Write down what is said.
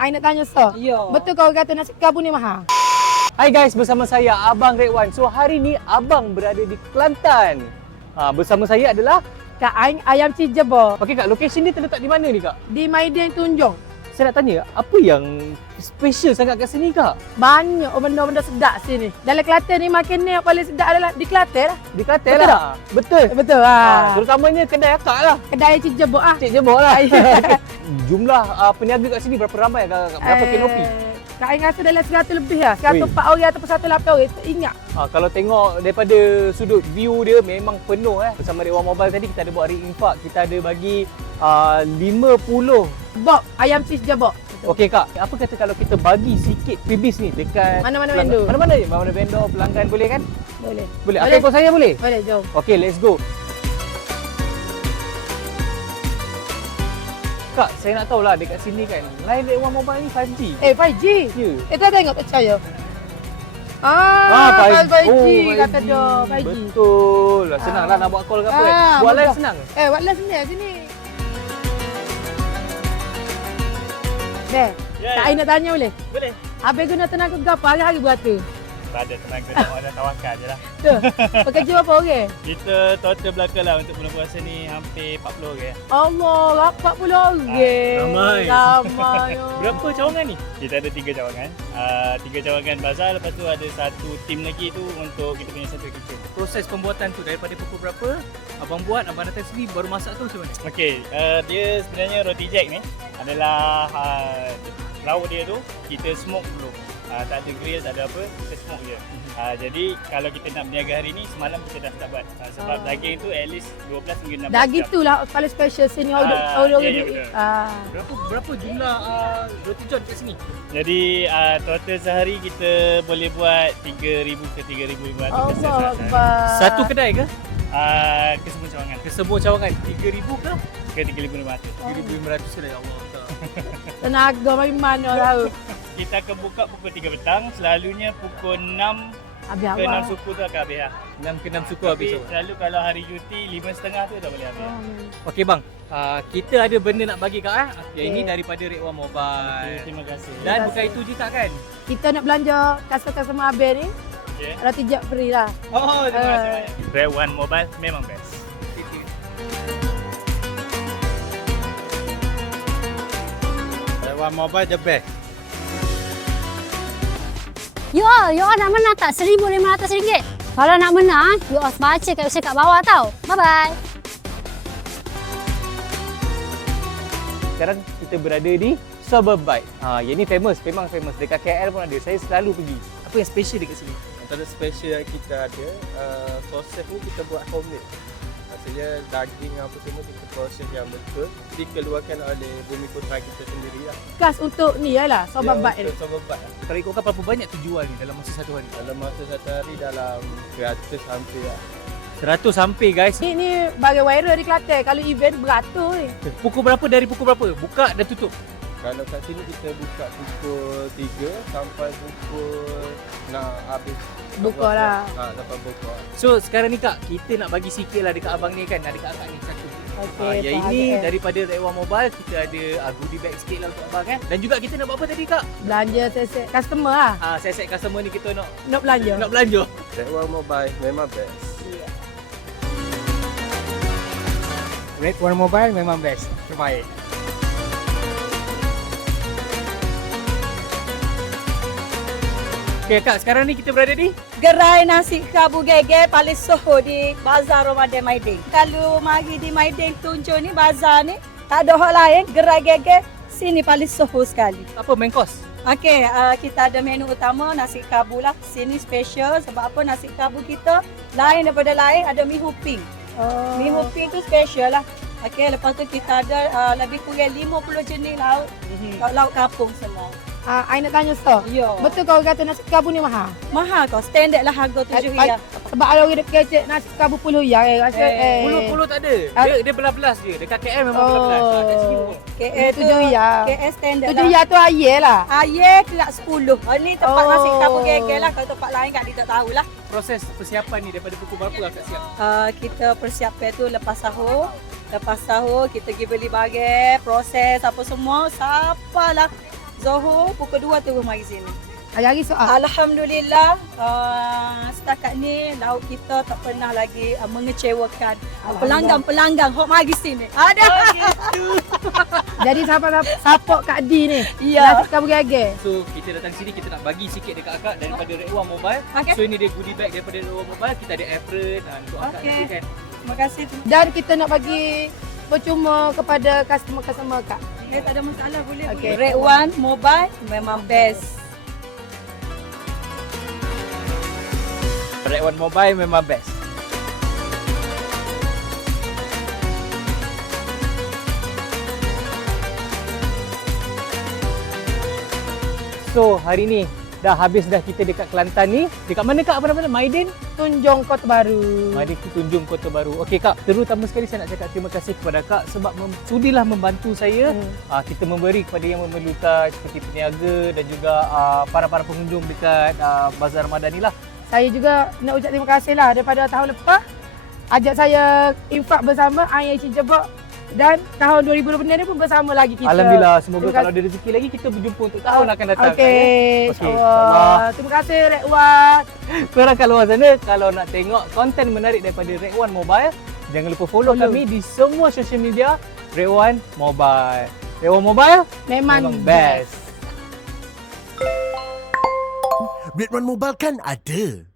I nak tanya so. Ya. Betul kau kata nasi kerabu ni mahal? Hai guys, bersama saya Abang Redwan. So hari ni Abang berada di Kelantan. Bersama saya adalah Kak Aing ayam cijebo. okey Kak, lokasi ni terletak di mana ni Kak? Di Maidin Tunjung. Saya nak tanya, apa yang special sangat kat sini Kak? Banyak benda-benda sedap sini. Dalam Kelantan ni makan ni yang paling sedap adalah di Kelantan lah. Di Kelantan Betul lah. Betul. Betul Terutamanya kedai akak lah. Kedai cijebo ah. Cik Jebok lah. Jumlah peniaga kat sini berapa ramai Kak? Berapa kanopi? Kak Aing rasa dalam 100 lebih lah. 104 orang ataupun 108 orang. Tak ingat. Kalau tengok daripada sudut view dia memang penuh Bersama Redwan Mobile tadi kita ada buat re-infak. Kita ada bagi 50. Bob ayam cijebo. Okey Kak, apa kata kalau kita bagi sikit freebies ni dekat Mana-mana pelanggan- vendor. Mana-mana vendor, pelanggan boleh kan? Boleh. Boleh. Boleh. Akak ikut saya boleh? Boleh, jom. Okey, let's go. Kak, saya nak tahulah dekat sini kan, line Redwan Mobile ni 5G. 5G. Ya. Tak tengok tak percaya. 5G kata dia. 5G. Betul. Senanglah nak buat call ke apa kan? Buat line mudah. senang. Buat live sini sini. Deh, Kak Aing nak tanya boleh? Boleh. Habis guna tenaga berapa hari-hari berata? Tak ada tenaga nak orang tawakal je lah. Tu. Pekerja berapa orang? Kita total belaka lah untuk bulan puasa ni hampir 40 orang. Allah, 40 orang. Ramai. Ramai. Berapa cawangan ni? Kita ada 3 cawangan. 3 cawangan bazar, lepas tu ada satu tim lagi tu untuk kita punya satu kitchen. Proses pembuatan tu daripada pukul berapa? Abang buat, abang datang sini baru masak tu macam mana? Okey, dia sebenarnya roti jack ni adalah lauk dia tu kita smoke dulu. Tak ada grill, tak ada apa, kita smoke je. Jadi kalau kita nak berniaga hari ni, semalam kita dah start buat. Sebab daging tu at least 12 hingga 16 Daging jam. tu lah paling special sini. Berapa jumlah roti john kat sini? Jadi total sehari kita boleh buat 3,000 ke 3,500 Allah sehari. Akbar. Satu kedai ke? Kesemua cawangan. Kesebuah cawangan 3,000 ke? Ke 3,500. 3,500 ke ya Allah. Tenaga main mana tahu. Kita akan buka pukul 3 petang. Selalunya pukul 6 Habis ke 6 awal. suku tu akan habis lah. 6 ke 6 suku Tapi habis. selalu kalau hari cuti 5.30 tu dah boleh habis. Okey bang, kita ada benda nak bagi Kak Yang Okey. ini daripada Redwan Mobile. Okay, terima kasih. Dan bukan itu je Kak kan? Kita nak belanja customer Abel ni. Okay. Roti jak free lah. Oh, terima kasih banyak. Redwan Mobile memang best. Redwan Mobile the best. You all nak menang tak? RM1,500. Kalau nak menang, you all baca kat website kat bawah tau. Bye-bye. Sekarang kita berada di Suburb Bite. Yang ni famous, memang famous. Dekat KL pun ada. Saya selalu pergi. Apa yang special dekat sini? Antara special yang kita ada, proses ni kita buat homemade. Maksudnya daging apa semua kita proses yang betul dikeluarkan oleh Bumi Putra kita sendiri lah. Khas untuk ni lah, sobat bat ni. Sobat bat. Kalau ikutkan berapa banyak tu jual ni dalam masa satu hari? Dalam masa satu hari dalam 100 hampir lah. 100 sampai guys. Ni bagi viral di Kelantan. Kalau event beratus ni. Pukul berapa dari pukul berapa? Buka dan tutup? Kalau kat sini kita buka pukul 3 sampai pukul nak habis. Buka lah. Sampai buka. So sekarang ni Kak, kita nak bagi sikit lah dekat abang ni kan. Dekat akak ni satu. Okey. Yang ini daripada Redwan Mobile, kita ada goodie bag sikit lah untuk abang kan. Dan juga kita nak buat apa tadi Kak? Belanja set customer lah. Saya set customer ni kita nak Belanja. belanja. Redwan Mobile memang best. Redwan Mobile memang best, terbaik. Okay Kak, sekarang ni kita berada di Gerai nasi kerabu geger paling soho di Bazar Ramadan Maidin. Kalau mari di Maidin Tunjung ni, bazar ni, tak ada hal lain. Gerai geger sini paling soho sekali. apa main course? Okey, kita ada menu utama nasi kerabu lah. Sini special sebab apa nasi kerabu kita lain daripada lain, ada mi huping. Mi huping tu special lah. Okey, lepas tu kita ada lebih kurang 50 jenis lauk. Lauk kampung semua. I nak tanya so. Ya. Betul kau kata nasi kerabu ni mahal? Mahal kau, standard lah harga RM7. Sebab kalau orang kecek nasi kerabu RM10 rasa Puluh tak ada. Dia belas-belas je. Dekat KL memang belas-belas. Kat sini pun. KL tu RM7. KL standard lah. RM7 tu air lah. Air kelak 10. Ni tempat nasi kerabu geger lah. Kalau tempat lain kat dia tak tahulah. Proses persiapan ni daripada pukul berapa Kak siap? Kita persiapan tu lepas sahur. Lepas sahur kita pergi beli bagai, proses apa semua. Siapalah Zohor pukul 2 turun mari sini. Hari-hari soal. Alhamdulillah, setakat ni laut kita tak pernah lagi mengecewakan. Pelanggan-pelanggan hok mari sini. Ada. Jadi siapa support Kak D ni. Ya. Nasi kabur gage. So kita datang sini kita nak bagi sikit dekat akak daripada Red One Mobile. Okey. So ini dia goodie bag daripada Red One Mobile. Kita ada apron untuk akak Okey. nanti kan. Terima kasih. Dan kita nak bagi percuma kepada customer-customer Kak. Tak ada masalah, boleh. Okey. Red One Mobile memang best. Red One Mobile memang best. So hari ni dah habis dah kita dekat Kelantan ni. Dekat mana Kak? Apa nama dia? Maidin? Tunjung Kota Baru. Maidin Tunjung Kota Baru. Okey Kak, terutama sekali saya nak cakap terima kasih kepada Kak sebab sudilah membantu saya. Kita memberi kepada yang memerlukan seperti peniaga dan juga para-para pengunjung dekat Bazar Ramadan ni lah. Saya juga nak ucap terima kasih lah daripada tahun lepas ajak saya infak bersama Ayah Cik Jebak dan tahun 2020 ni pun bersama lagi kita. Alhamdulillah, semoga Terima kalau ada rezeki lagi kita berjumpa untuk tahun akan datang. Okey, Okey, insyaAllah. Terima kasih Red One. Korang kat luar sana kalau nak tengok konten menarik daripada Red One Mobile, jangan lupa follow kami di semua social media Red One Mobile. Red One Mobile Memang best. Red One Mobile kan ada.